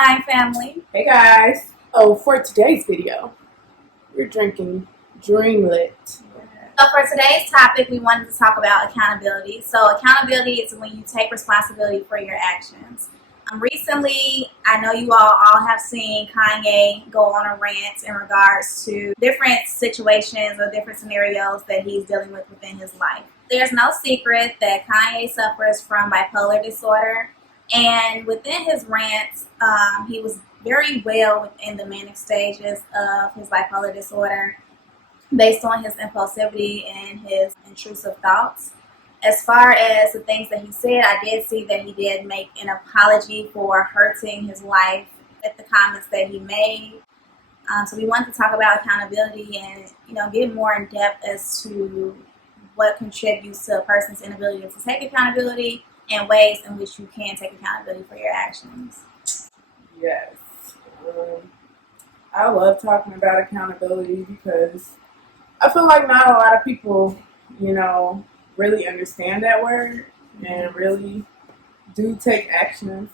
Wine family. Hey guys. Oh, for today's video, we're drinking Dreamlit. So for today's topic, we wanted to talk about accountability. So accountability is when you take responsibility for your actions. Recently, I know you all have seen Kanye go on a rant in regards to different situations or different scenarios that he's dealing with within his life. There's no secret that Kanye suffers from bipolar disorder. And within his rants, he was very well within the manic stages of his bipolar disorder based on his impulsivity and his intrusive thoughts. As far as the things that he said, I did see that he did make an apology for hurting his wife with the comments that he made. So we wanted to talk about accountability and, get more in depth as to what contributes to a person's inability to take accountability and ways in which you can take accountability for your actions. Yes. I love talking about accountability because I feel like not a lot of people, really understand that word and really do take actions,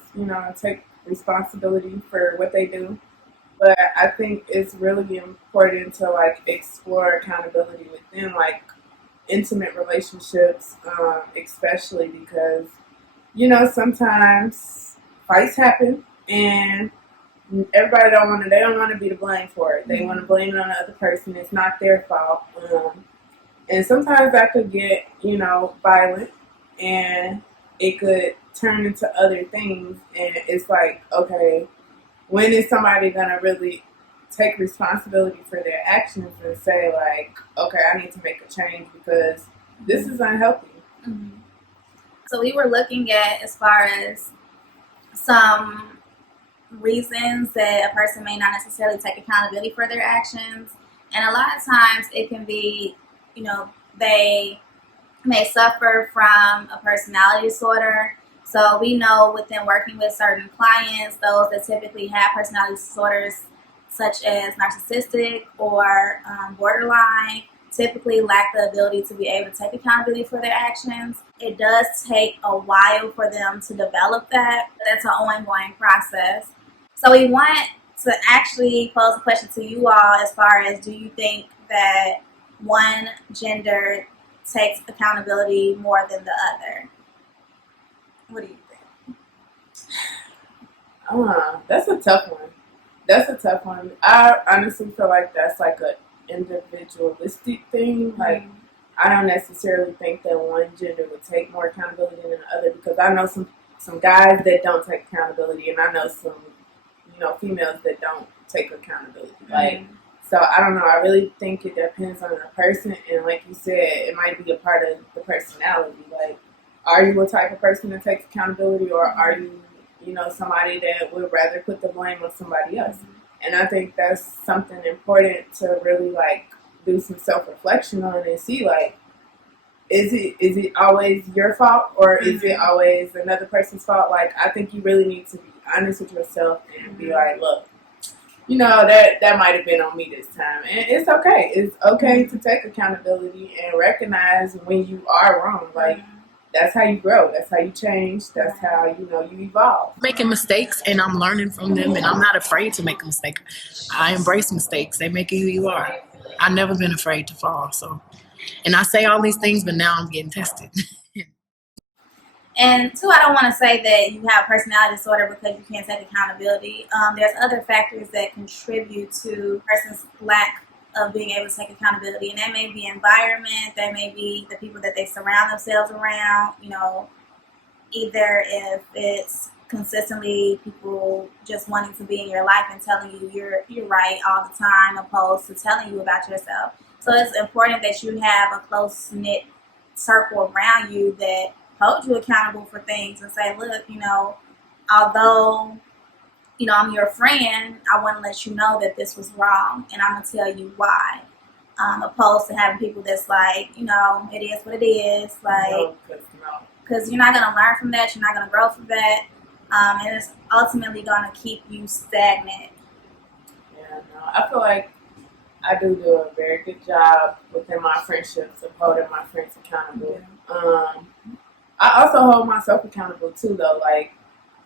take responsibility for what they do. But I think it's really important to explore accountability within intimate relationships, especially because sometimes fights happen and everybody they don't want to be the blame for it. They want to blame it on the other person. It's not their fault. And sometimes that could get, violent, and it could turn into other things. And it's like, okay, when is somebody going to really take responsibility for their actions and say, okay, I need to make a change because this is unhealthy. Mm-hmm. So we were looking at as far as some reasons that a person may not necessarily take accountability for their actions. And a lot of times it can be, they may suffer from a personality disorder. So we know within working with certain clients, those that typically have personality disorders such as narcissistic or borderline, typically lack the ability to be able to take accountability for their actions. It does take a while for them to develop that. That's an ongoing process. So we want to actually pose a question to you all as far as, do you think that one gender takes accountability more than the other? What do you think? That's a tough one. I honestly feel like that's a individualistic thing. I don't necessarily think that one gender would take more accountability than the other, because I know some guys that don't take accountability, and I know some females that don't take accountability. So I don't know. I really think it depends on the person, and like you said, it might be a part of the personality. Are you a type of person that takes accountability, or are you, somebody that would rather put the blame on somebody else? And I think that's something important to really do some self-reflection on and see is it always your fault, or is it always another person's fault? I think you really need to be honest with yourself and be like, look, that might have been on me this time. And it's okay. It's okay to take accountability and recognize when you are wrong. That's how you grow. That's how you change. That's how, you evolve. Making mistakes, and I'm learning from them, and I'm not afraid to make a mistake. I embrace mistakes. They make you who you are. I've never been afraid to fall. And I say all these things, but now I'm getting tested. And two, I don't want to say that you have a personality disorder because you can't take accountability. There's other factors that contribute to a person's lack of being able to take accountability, and that may be environment, that may be the people that they surround themselves around. Either if it's consistently people just wanting to be in your life and telling you you're right all the time, opposed to telling you about yourself. So it's important that you have a close-knit circle around you that hold you accountable for things and say, look, although, I'm your friend, I want to let you know that this was wrong, and I'm going to tell you why. Opposed to having people that's it is what it is. Because you're not going to learn from that. You're not going to grow from that. And it's ultimately going to keep you stagnant. Yeah, no, I feel like I do a very good job within my friendships of holding my friends accountable. I also hold myself accountable too, though.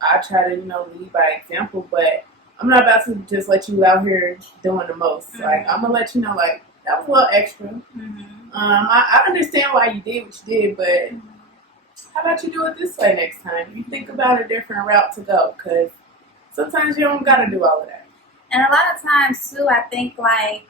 I try to, lead by example, but I'm not about to just let you out here doing the most. Mm-hmm. Like, I'm going to let you know, like, that was a little extra. Mm-hmm. I understand why you did what you did, but how about you do it this way next time? You think about a different route to go, because sometimes you don't got to do all of that. And a lot of times, too, I think, like,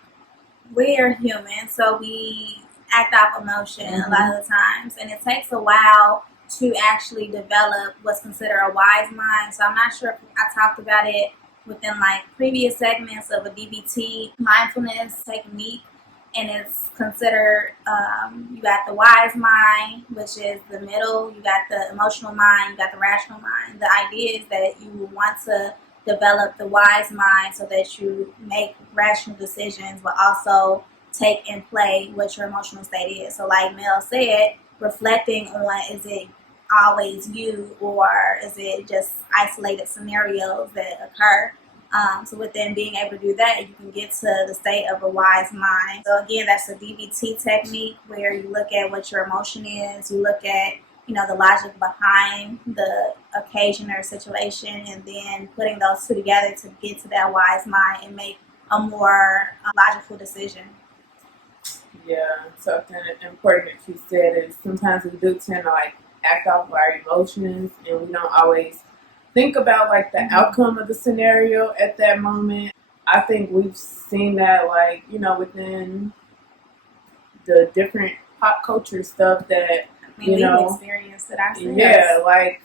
we are human, so we act off emotion a lot of the times. And it takes a while to actually develop what's considered a wise mind. So I'm not sure if I talked about it within, like, previous segments of a DBT mindfulness technique. And it's considered, you got the wise mind, which is the middle. You got the emotional mind. You got the rational mind. The idea is that you want to develop the wise mind so that you make rational decisions, but also take and play what your emotional state is. So like Mel said, reflecting on, is it always you, or is it just isolated scenarios that occur? So within being able to do that, you can get to the state of a wise mind. So again, that's a DBT technique where you look at what your emotion is, you look at the logic behind the occasion or situation, and then putting those two together to get to that wise mind and make a more logical decision. Yeah, something important that you said is sometimes we do tend to like act off of our emotions, and we don't always think about like the outcome of the scenario at that moment. I think we've seen that like, within the different pop culture stuff that we've experienced it ourselves. Yeah, like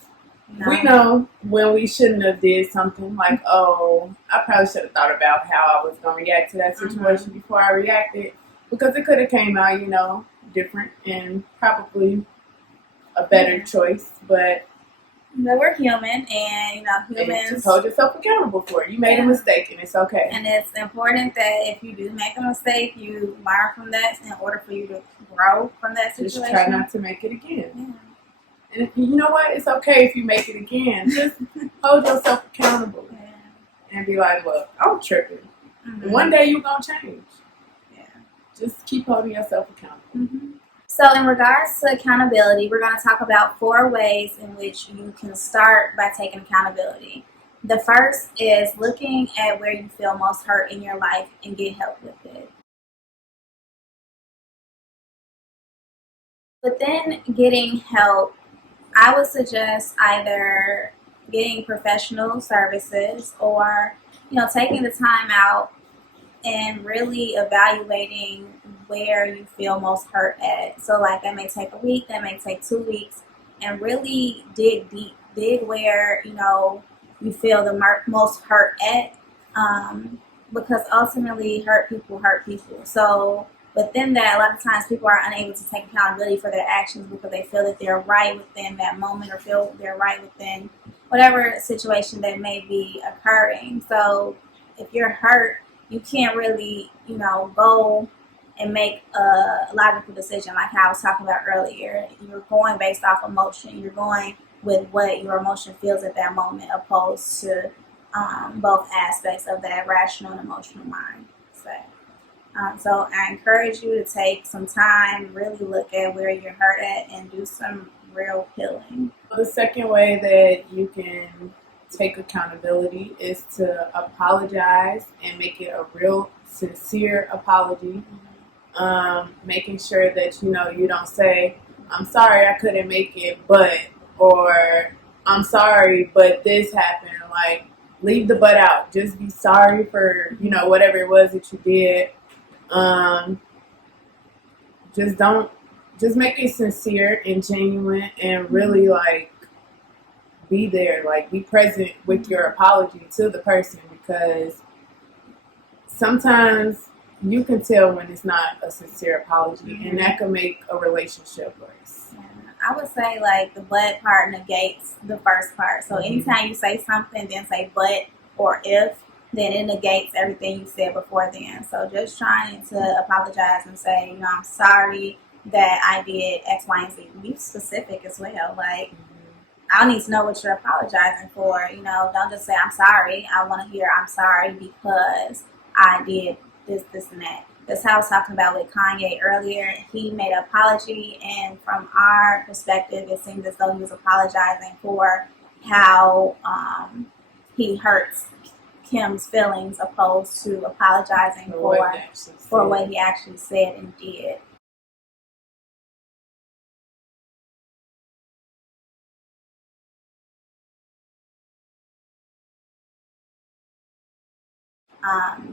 we know when we shouldn't have did something. Like, oh, I probably should have thought about how I was gonna react to that situation before I reacted, because it could have came out, different and probably a better choice. But we're human, and humans. Just hold yourself accountable for it. You made a mistake, and it's okay. And it's important that if you do make a mistake, you learn from that in order for you to grow from that situation. Just try not to make it again. Yeah. And you know what? It's okay if you make it again. Just hold yourself accountable and be like, look, I'm tripping. And one day you're going to change. Yeah. Just keep holding yourself accountable. So in regards to accountability, we're going to talk about 4 ways in which you can start by taking accountability. The first is looking at where you feel most hurt in your life and get help with it. But then getting help, I would suggest either getting professional services or, taking the time out and really evaluating where you feel most hurt at. So like that may take a week, that may take 2 weeks, and really dig deep, dig where, you feel the most hurt at, because ultimately hurt people. So within that, a lot of times people are unable to take accountability for their actions because they feel that they're right within that moment, or feel they're right within whatever situation that may be occurring. So if you're hurt, you can't really, go and make a logical decision like how I was talking about earlier. You're going based off emotion. You're going with what your emotion feels at that moment, opposed to both aspects of that rational and emotional mind. So I encourage you to take some time, really look at where you're hurt at, and do some real healing. The second way that you can take accountability is to apologize and make it a real sincere apology. Making sure that you don't say, I'm sorry I couldn't make it, or I'm sorry but this happened. Like, leave the but out. Just be sorry for whatever it was that you did. Just make it sincere and genuine, and really like be there, like be present with your apology to the person, because sometimes you can tell when it's not a sincere apology, and that can make a relationship worse. Yeah. I would say like the but part negates the first part. So anytime you say something, then say but or if, then it negates everything you said before then. So just trying to apologize and say, I'm sorry that I did X, Y, and Z. Be specific as well. Like, I need to know what you're apologizing for. Don't just say I'm sorry. I want to hear I'm sorry because I did this, and that. That's how I was talking about with Kanye earlier. He made an apology, and from our perspective, it seems as though he was apologizing for how he hurts Kim's feelings opposed to apologizing for what he actually said and did.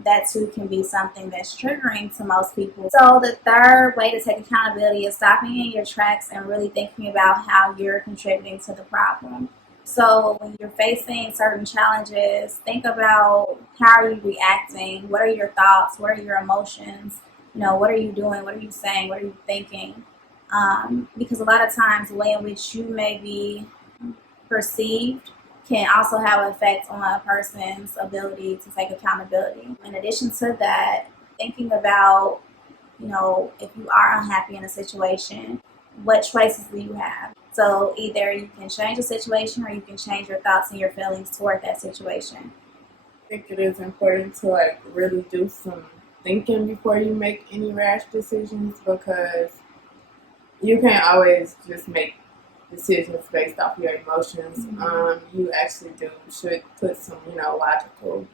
That too can be something that's triggering to most people. So the third way to take accountability is stopping in your tracks and really thinking about how you're contributing to the problem. So when you're facing certain challenges, think about how are you reacting, what are your thoughts, what are your emotions, what are you doing, what are you saying, what are you thinking? Because a lot of times the way in which you may be perceived can also have an effect on a person's ability to take accountability. In addition to that, thinking about, if you are unhappy in a situation, what choices do you have? So either you can change the situation or you can change your thoughts and your feelings toward that situation. I think it is important to really do some thinking before you make any rash decisions, because you can't always just make decisions based off your emotions. You actually should put some, logical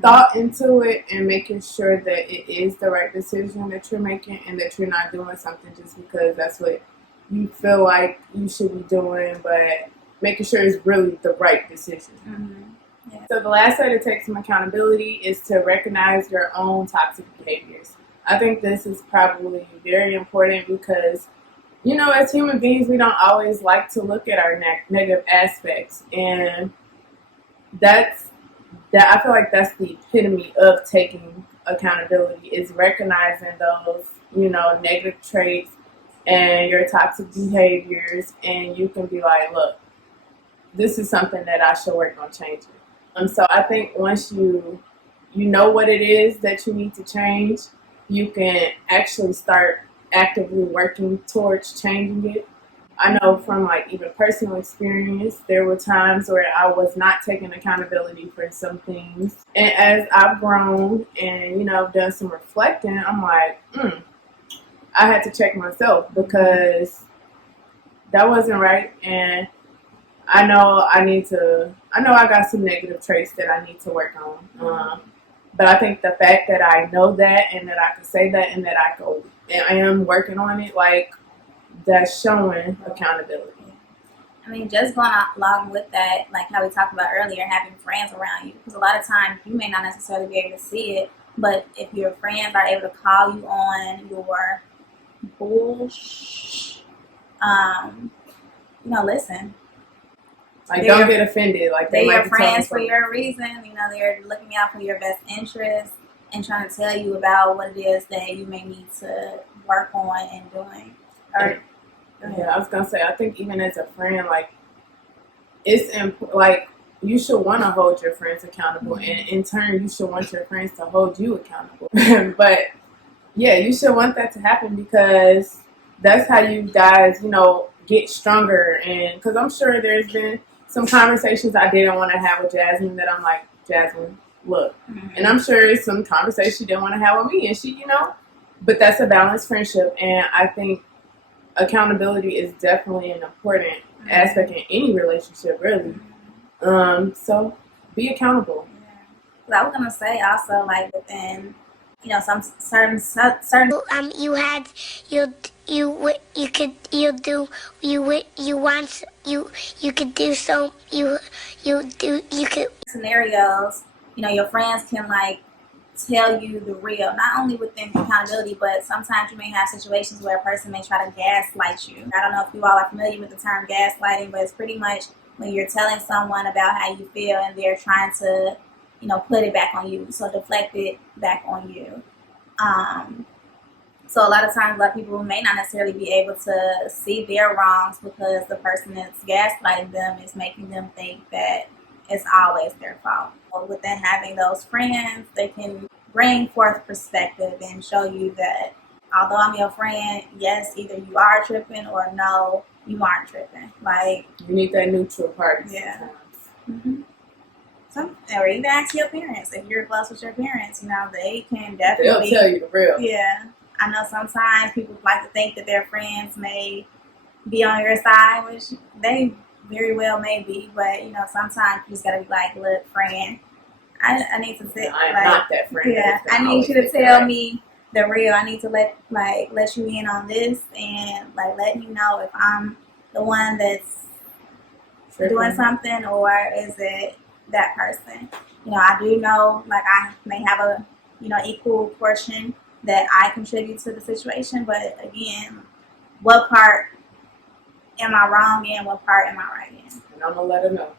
thought into it and making sure that it is the right decision that you're making and that you're not doing something just because that's what you feel like you should be doing, but making sure it's really the right decision. Yeah. So the last way to take some accountability is to recognize your own toxic behaviors. I think this is probably very important because as human beings, we don't always like to look at our negative aspects, and I feel like that's the epitome of taking accountability, is recognizing those, negative traits and your toxic behaviors, and you can be like, look, this is something that I should work on changing. So I think once you know what it is that you need to change, you can actually start actively working towards changing it. I know from even personal experience, there were times where I was not taking accountability for some things. And as I've grown and, done some reflecting, I'm like, I had to check myself because that wasn't right. And I know I got some negative traits that I need to work on. But I think the fact that I know that and that I can say that and that I am working on it, that's showing accountability. I mean, just going along with that, like how we talked about earlier, having friends around you. Because a lot of times you may not necessarily be able to see it, but if your friends are able to call you on your bullshit, listen. Don't get offended. They're your friends for your reason. They're looking out for your best interest and trying to tell you about what it is that you may need to work on and doing. I was gonna say, I think even as a friend, it's you should want to hold your friends accountable, and in turn, you should want your friends to hold you accountable. But yeah, you should want that to happen because that's how you guys, get stronger. And because I'm sure there's been some conversations I didn't want to have with Jasmine that I'm like, Jasmine, look. And I'm sure it's some conversation she didn't want to have with me, and she, but that's a balanced friendship. And I think accountability is definitely an important aspect in any relationship, really. So be accountable. Yeah. I was gonna say also, within some certain scenarios, your friends can tell you the real, not only within accountability, but sometimes you may have situations where a person may try to gaslight you. I don't know if you all are familiar with the term gaslighting, but it's pretty much when you're telling someone about how you feel and they're trying to, put it back on you, so deflect it back on you. So a lot of times, a lot of people may not necessarily be able to see their wrongs because the person that's gaslighting them is making them think that it's always their fault. So within having those friends, they can bring forth perspective and show you that although I'm your friend, yes, either you are tripping or no, you aren't tripping. You need that neutral party. Yeah. Or even ask your parents. If you're close with your parents, they can definitely... They'll tell you the real. Yeah. I know sometimes people like to think that their friends may be on your side, which they very well may be, but you know, sometimes you just gotta be like, look, friend, I need to sit. I am like, not that friend. yeah, that's gonna I need always you to be tell correct. me the real. I need to let you in on this, and like letting you know if I'm the one that's doing something or is it that person. You know, I do know like I may have a equal portion that I contribute to the situation, but again, what part am I wrong in? What part am I right in? And I'm gonna let her know.